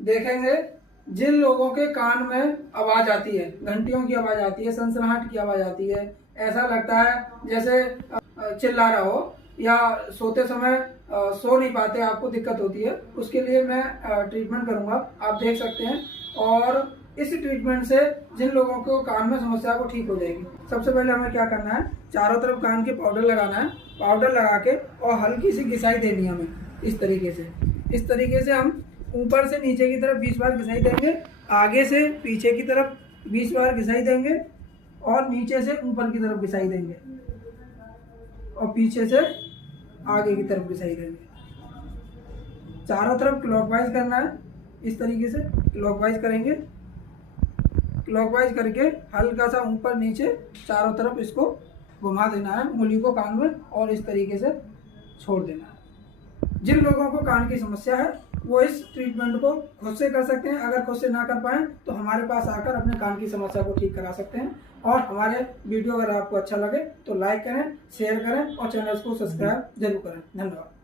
देखेंगे जिन लोगों के कान में आवाज आती है, घंटियों की आवाज आती है, सनसनाहट की आवाज आती है, ऐसा लगता है जैसे चिल्ला रहा हो, या सोते समय सो नहीं पाते, आपको दिक्कत होती है, उसके लिए मैं ट्रीटमेंट करूंगा, आप देख सकते हैं। और इस ट्रीटमेंट से जिन लोगों को कान में समस्या को ठीक हो जाएगी। सबसे पहले हमें क्या करना है, चारों तरफ कान के पाउडर लगाना है, पाउडर लगा के और हल्की सी घिसाई देनी है हमें इस तरीके से हम ऊपर से नीचे की तरफ 20 बार घिसाई देंगे, आगे से पीछे की तरफ 20 बार घिसाई देंगे, और नीचे से ऊपर की तरफ घिसाई देंगे, और पीछे से आगे की तरफ घिसाई देंगे। चारों तरफ क्लॉकवाइज करना है, इस तरीके से क्लॉकवाइज करेंगे। क्लॉकवाइज करके हल्का सा ऊपर नीचे चारों तरफ इसको घुमा देना है उंगली को कान में, और इस तरीके से छोड़ देना है। जिन लोगों को कान की समस्या है वो इस ट्रीटमेंट को खुद से कर सकते हैं। अगर खुद से ना कर पाएँ तो हमारे पास आकर अपने कान की समस्या को ठीक करा सकते हैं। और हमारे वीडियो अगर आपको अच्छा लगे तो लाइक करें, शेयर करें और चैनल को सब्सक्राइब जरूर करें। धन्यवाद।